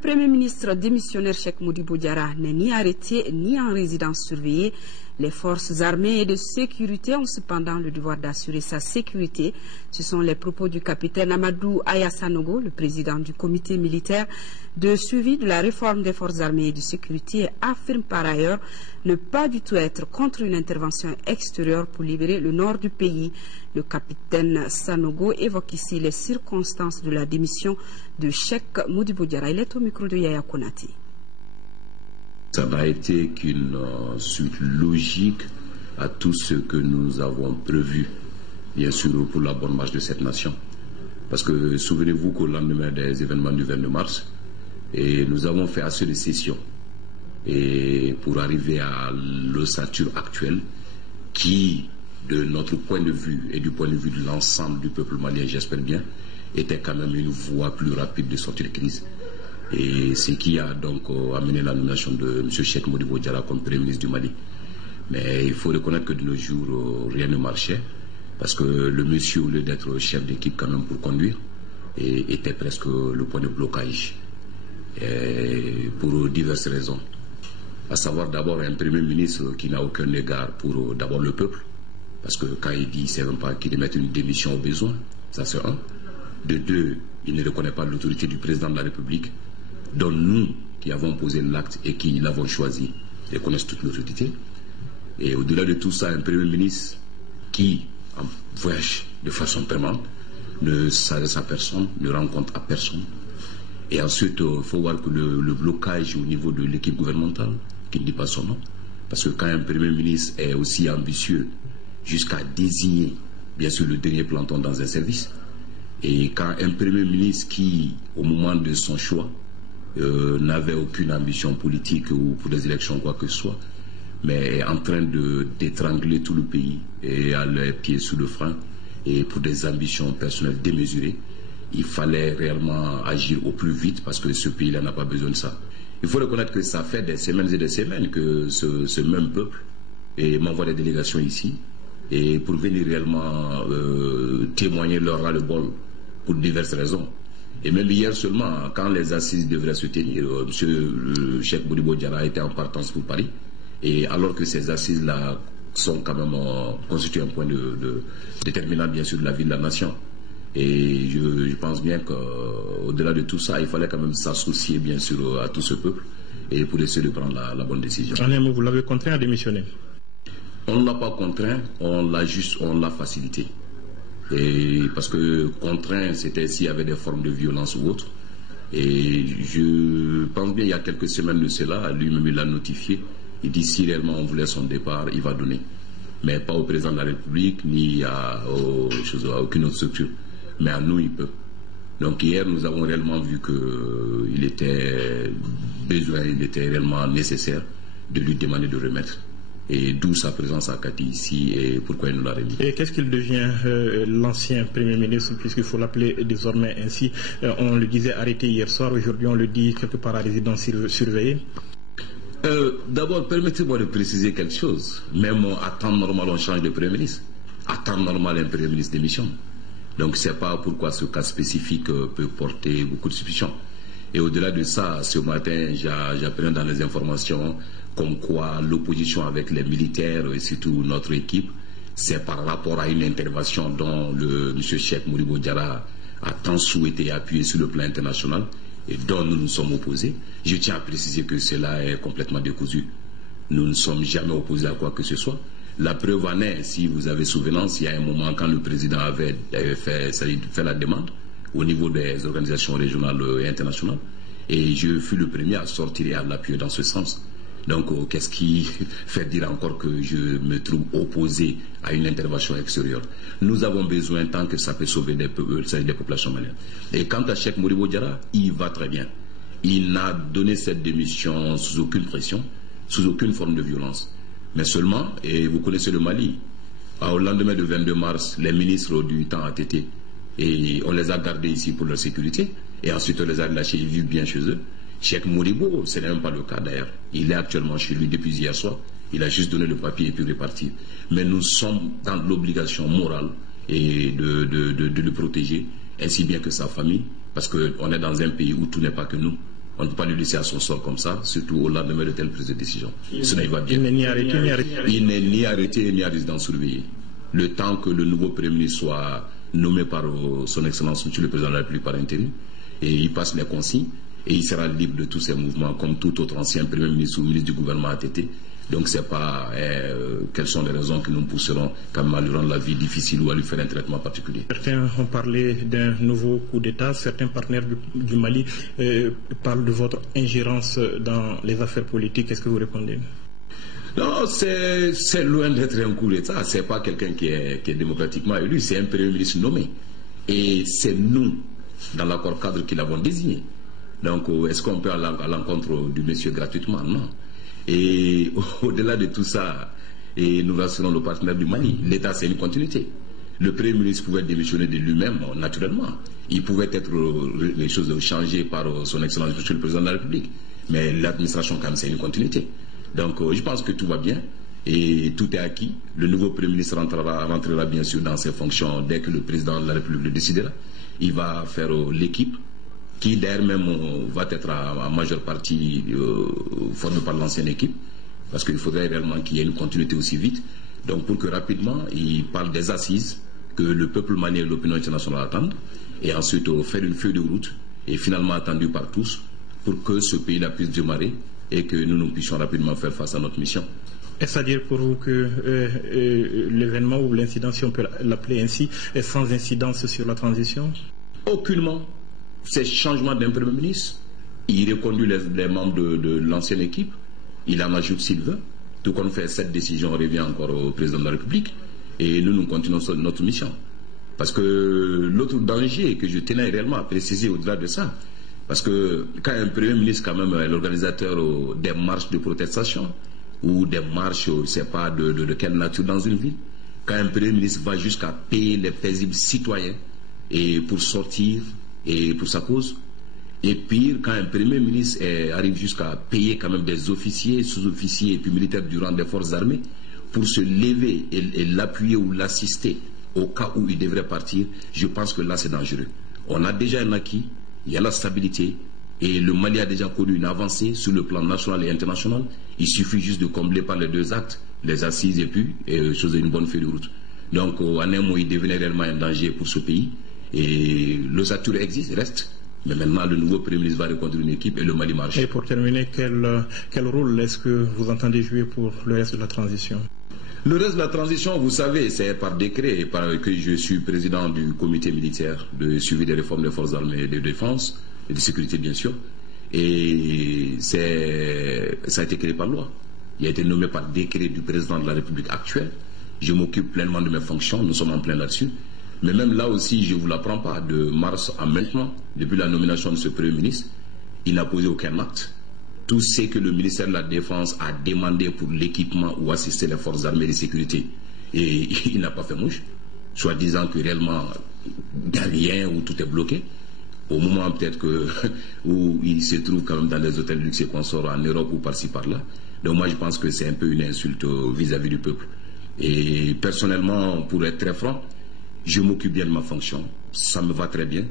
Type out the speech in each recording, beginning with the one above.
Le Premier ministre démissionnaire Cheikh Modibo Diarra n'est ni arrêté ni en résidence surveillée. Les forces armées et de sécurité ont cependant le devoir d'assurer sa sécurité. Ce sont les propos du capitaine Amadou Aya Sanogo, le président du comité militaire de suivi de la réforme des forces armées et de sécurité, et affirme par ailleurs ne pas du tout être contre une intervention extérieure pour libérer le nord du pays. Le capitaine Sanogo évoque ici les circonstances de la démission de Cheikh Modibo Diarra. Il est au micro de Yaya Konati. Ça n'a été qu'une suite logique à tout ce que nous avons prévu, bien sûr, pour la bonne marche de cette nation. Parce que souvenez-vous qu'au lendemain des événements du 22 mars, et nous avons fait assez de sessions et pour arriver à l'ossature actuelle qui, de notre point de vue et du point de vue de l'ensemble du peuple malien, j'espère bien, était quand même une voie plus rapide de sortie de crise. Et ce qui a donc amené la nomination de M. Cheikh Modibo Diarra comme Premier ministre du Mali. Mais il faut reconnaître que de nos jours, rien ne marchait, parce que le monsieur, au lieu d'être chef d'équipe quand même pour conduire, était presque le point de blocage, et pour diverses raisons. À savoir d'abord un Premier ministre qui n'a aucun égard pour d'abord le peuple, parce que quand il dit, c'est même pas qu'il émette une démission au besoin, ça c'est un. De deux, il ne reconnaît pas l'autorité du président de la République, dont nous, qui avons posé l'acte et qui l'avons choisi, reconnaissent toute l'autorité. Et au-delà de tout ça, un Premier ministre qui, en voyage de façon permanente, ne s'adresse à personne, ne rend compte à personne. Et ensuite, il faut voir que le blocage au niveau de l'équipe gouvernementale, qui ne dit pas son nom, parce que quand un Premier ministre est aussi ambitieux jusqu'à désigner, bien sûr, le dernier planton dans un service, et quand un Premier ministre qui, au moment de son choix, n'avait aucune ambition politique ou pour des élections quoi que ce soit, mais est en train d'étrangler tout le pays et à les pieds sous le frein, et pour des ambitions personnelles démesurées, il fallait réellement agir au plus vite parce que ce pays-là n'a pas besoin de ça. Il faut reconnaître que ça fait des semaines et des semaines que ce même peuple m'envoie des délégations ici et pour venir réellement témoigner leur ras-le-bol pour diverses raisons. Et même hier seulement, quand les assises devraient se tenir, M. Cheikh Modibo Diarra était en partance pour Paris. Et alors que ces assises-là sont quand même constituent un point de déterminant bien sûr de la vie de la nation. Et je pense bien qu'au-delà de tout ça, il fallait quand même s'associer bien sûr à tout ce peuple et pour essayer de prendre la bonne décision. En un mot, vous l'avez contraint à démissionner? On ne l'a pas contraint, on l'a facilité. Et parce que contraint, c'était s'il y avait des formes de violence ou autre. Et je pense bien, il y a quelques semaines de cela, lui-même il l'a notifié. Il dit si réellement on voulait son départ, il va donner. Mais pas au président de la République, ni à aucune autre structure. Mais à nous, il peut. Donc hier, nous avons réellement vu qu'il était besoin, il était réellement nécessaire de lui demander de remettre. Et d'où sa présence à Kati ici et pourquoi il nous l'a remis. Et qu'est-ce qu'il devient l'ancien Premier ministre, puisqu'il faut l'appeler désormais ainsi? On le disait arrêté hier soir, aujourd'hui on le dit quelque part à résidence surveillée. D'abord, permettez-moi de préciser quelque chose. Même à temps normal, on change de Premier ministre. À temps normal, un Premier ministre démissionne. Donc, ce n'est pas pourquoi ce cas spécifique peut porter beaucoup de suspicions. Et au-delà de ça, ce matin, j'apprends dans les informations comme quoi l'opposition avec les militaires et surtout notre équipe, c'est par rapport à une intervention dont M. Cheikh Modibo Diarra a tant souhaité et appuyé sur le plan international et dont nous nous sommes opposés. Je tiens à préciser que cela est complètement décousu. Nous ne sommes jamais opposés à quoi que ce soit. La preuve en est, si vous avez souvenance, il y a un moment quand le président avait fait la demande au niveau des organisations régionales et internationales, et je fus le premier à sortir et à l'appuyer dans ce sens. Donc, qu'est-ce qui fait dire encore que je me trouve opposé à une intervention extérieure? Nous avons besoin, tant que ça peut sauver des populations maliennes. Et quant à Cheikh Modibo Diarra, il va très bien. Il n'a donné cette démission sous aucune pression, sous aucune forme de violence. Mais seulement, et vous connaissez le Mali, au lendemain du 22 mars, les ministres du temps ATT, et on les a gardés ici pour leur sécurité, et ensuite on les a lâchés, ils vivent bien chez eux. Cheikh Modibo, ce n'est même pas le cas d'ailleurs. Il est actuellement chez lui depuis hier soir. Il a juste donné le papier et puis reparti. Mais nous sommes dans l'obligation morale et de le protéger, ainsi bien que sa famille, parce qu'on est dans un pays où tout n'est pas que nous. On ne peut pas le laisser à son sort comme ça, surtout au lendemain de telle prise de décision. Sinon, il va bien. Il n'est ni arrêté ni arrêté. Il n'est ni arrêté ni à résidence surveillée. Le temps que le nouveau Premier ministre soit nommé par son Excellence M. le Président de la République par intérim, et il passe les consignes, et il sera libre de tous ses mouvements, comme tout autre ancien Premier ministre ou ministre du gouvernement ATT. Donc, ce n'est pas quelles sont les raisons qui nous pousseront quand même à lui rendre la vie difficile ou à lui faire un traitement particulier. Certains ont parlé d'un nouveau coup d'État. Certains partenaires du Mali parlent de votre ingérence dans les affaires politiques. Qu'est-ce que vous répondez? Non, c'est loin d'être un coup d'État. Ce n'est pas quelqu'un qui est démocratiquement élu. C'est un Premier ministre nommé. Et c'est nous, dans l'accord cadre, qui l'avons désigné. Donc, est-ce qu'on peut aller à l'encontre du monsieur gratuitement? Non. Et au-delà de tout ça, et nous rassurons le partenaire du Mali, l'État c'est une continuité. Le Premier ministre pouvait démissionner de lui-même naturellement. Il pouvait être les choses changées par son Excellence Monsieur le Président de la République. Mais l'administration quand même c'est une continuité. Donc je pense que tout va bien et tout est acquis. Le nouveau Premier ministre rentrera bien sûr dans ses fonctions dès que le Président de la République le décidera. Il va faire l'équipe qui d'ailleurs même va être en majeure partie formée par l'ancienne équipe, parce qu'il faudrait réellement qu'il y ait une continuité aussi vite. Donc pour que rapidement, il parle des assises que le peuple malien et l'opinion internationale attendent, et ensuite faire une feuille de route, et finalement attendue par tous, pour que ce pays-là puisse démarrer, et que nous puissions rapidement faire face à notre mission. Est-ce à dire pour vous que l'événement ou l'incident, si on peut l'appeler ainsi, est sans incidence sur la transition? Aucunement. Ces changements d'un Premier ministre, il reconduit les membres de l'ancienne équipe, il en ajoute s'il veut. Tout qu'on fait cette décision revient encore au Président de la République et nous continuons sur notre mission. Parce que l'autre danger que je tenais réellement à préciser au-delà de ça, parce que quand un Premier ministre quand même est l'organisateur des marches de protestation ou des marches, je ne sais pas de quelle nature dans une ville, quand un Premier ministre va jusqu'à payer les paisibles citoyens et pour sortir et pour sa cause. Et pire, quand un Premier ministre arrive jusqu'à payer quand même des officiers, sous-officiers et puis militaires du rang des forces armées pour se lever et l'appuyer ou l'assister au cas où il devrait partir, je pense que là c'est dangereux. On a déjà un acquis, il y a la stabilité et le Mali a déjà connu une avancée sur le plan national et international. Il suffit juste de combler par les deux actes, les assises et puis chose une bonne feuille de route. Donc en un mot, il devenait réellement un danger pour ce pays. Et l'ossature existe, reste. Mais maintenant, le nouveau Premier ministre va reconduire une équipe et le Mali marche. Et pour terminer, quel rôle est-ce que vous entendez jouer pour le reste de la transition? Le reste de la transition, vous savez, c'est par décret que je suis président du comité militaire de suivi des réformes des forces armées et de défense et de sécurité, bien sûr. Et ça a été créé par loi. Il a été nommé par décret du président de la République actuelle. Je m'occupe pleinement de mes fonctions, nous sommes en plein là-dessus. Mais même là aussi, je ne vous l'apprends pas, de mars à maintenant, depuis la nomination de ce Premier ministre, il n'a posé aucun acte. Tout ce que le ministère de la Défense a demandé pour l'équipement ou assister les forces armées de sécurité, et il n'a pas fait mouche, soit disant que réellement, il n'y a rien ou tout est bloqué. Au moment peut-être où il se trouve quand même dans les hôtels luxe et consorts en Europe ou par-ci par-là. Donc moi je pense que c'est un peu une insulte vis-à-vis du peuple. Et personnellement, pour être très franc, je m'occupe bien de ma fonction, ça me va très bien.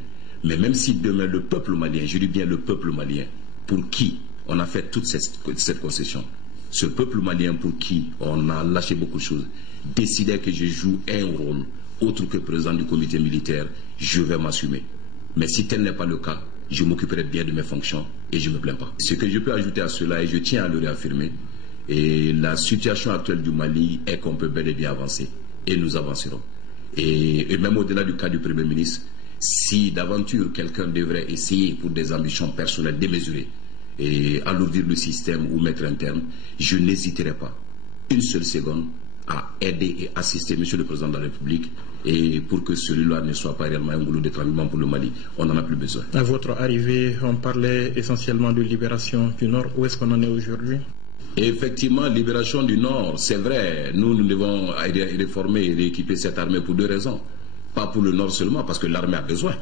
Mais même si demain le peuple malien, je dis bien le peuple malien, pour qui on a fait toute cette concession, ce peuple malien pour qui on a lâché beaucoup de choses, décidait que je joue un rôle autre que président du comité militaire, je vais m'assumer. Mais si tel n'est pas le cas, je m'occuperai bien de mes fonctions et je ne me plains pas. Ce que je peux ajouter à cela, et je tiens à le réaffirmer, et la situation actuelle du Mali est qu'on peut bel et bien avancer. Et nous avancerons. Et même au-delà du cas du Premier ministre, si d'aventure quelqu'un devrait essayer pour des ambitions personnelles démesurées et alourdir le système ou mettre un terme, je n'hésiterai pas une seule seconde à aider et assister M. le Président de la République et pour que celui-là ne soit pas réellement un boulot d'étranglement pour le Mali. On n'en a plus besoin. À votre arrivée, on parlait essentiellement de libération du Nord. Où est-ce qu'on en est aujourd'hui? Et effectivement, libération du Nord, c'est vrai, nous devons réformer et rééquiper cette armée pour deux raisons. Pas pour le Nord seulement, parce que l'armée a besoin.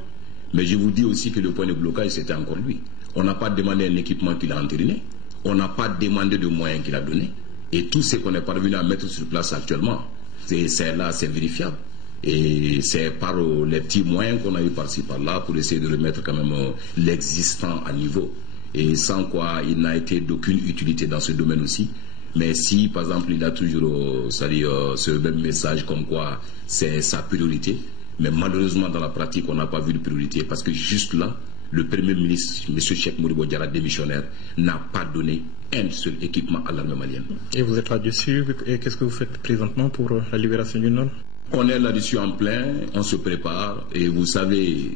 Mais je vous dis aussi que le point de blocage, c'était encore lui. On n'a pas demandé un équipement qu'il a entériné. On n'a pas demandé de moyens qu'il a donnés. Et tout ce qu'on est parvenu à mettre sur place actuellement, c'est là, c'est vérifiable. Et c'est par les petits moyens qu'on a eu par-ci par-là pour essayer de remettre quand même l'existant à niveau. et sans quoi il n'a été d'aucune utilité dans ce domaine aussi. Mais si, par exemple, il a toujours ce même message comme quoi c'est sa priorité, mais malheureusement, dans la pratique, on n'a pas vu de priorité parce que juste là, le Premier ministre, M. Cheikh Modibo Diarra, démissionnaire, n'a pas donné un seul équipement à l'armée malienne. Et vous êtes là-dessus, et qu'est-ce que vous faites présentement pour la libération du Nord? On est là-dessus en plein, on se prépare, et vous savez,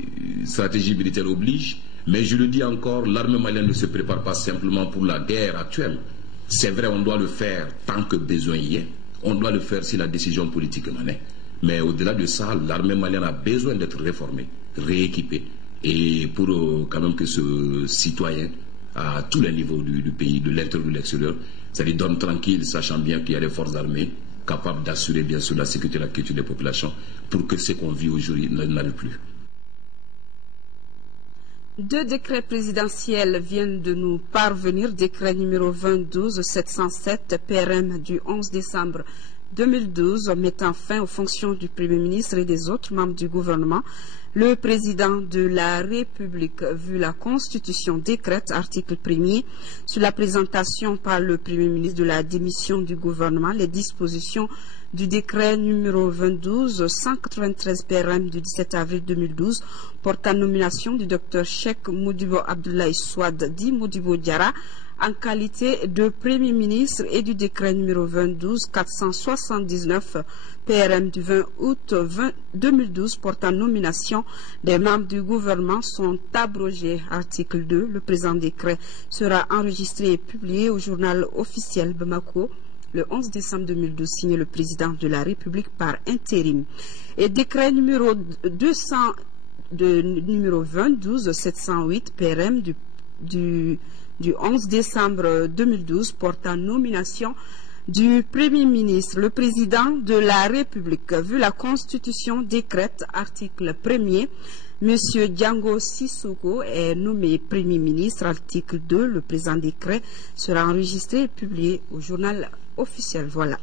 stratégie militaire oblige, mais je le dis encore, l'armée malienne ne se prépare pas simplement pour la guerre actuelle. C'est vrai, on doit le faire tant que besoin y est, on doit le faire si la décision politique en est. Mais au-delà de ça, l'armée malienne a besoin d'être réformée, rééquipée, et pour quand même que ce citoyen, à tous les niveaux du pays, de l'intérieur ou de l'extérieur, ça lui donne tranquille, sachant bien qu'il y a des forces armées capables d'assurer bien sûr la sécurité et la quiétude des populations pour que ce qu'on vit aujourd'hui n'arrive plus. 2 décrets présidentiels viennent de nous parvenir. Décret numéro 22-707 PRM du 11 décembre 2012 mettant fin aux fonctions du Premier ministre et des autres membres du gouvernement. Le président de la République, vu la Constitution, décrète, article 1er, sur la présentation par le Premier ministre de la démission du gouvernement, les dispositions du décret numéro 22-193 PRM du 17 avril 2012 portant nomination du Dr Cheikh Modibo Abdoulaye Souad dit Modibo Diarra en qualité de Premier ministre et du décret numéro 22-479 PRM du 20 août 2012 portant nomination des membres du gouvernement sont abrogés. Article 2. Le présent décret sera enregistré et publié au journal officiel Bamako le 11 décembre 2012, signé le président de la République par intérim. Et décret numéro 22-708 PRM du 11 décembre 2012 portant nomination du Premier ministre. Le président de la République, vu la Constitution, décrète, article 1er, M. Django Sissoko est nommé Premier ministre. Article 2, le présent décret sera enregistré et publié au journal officiel. Voilà.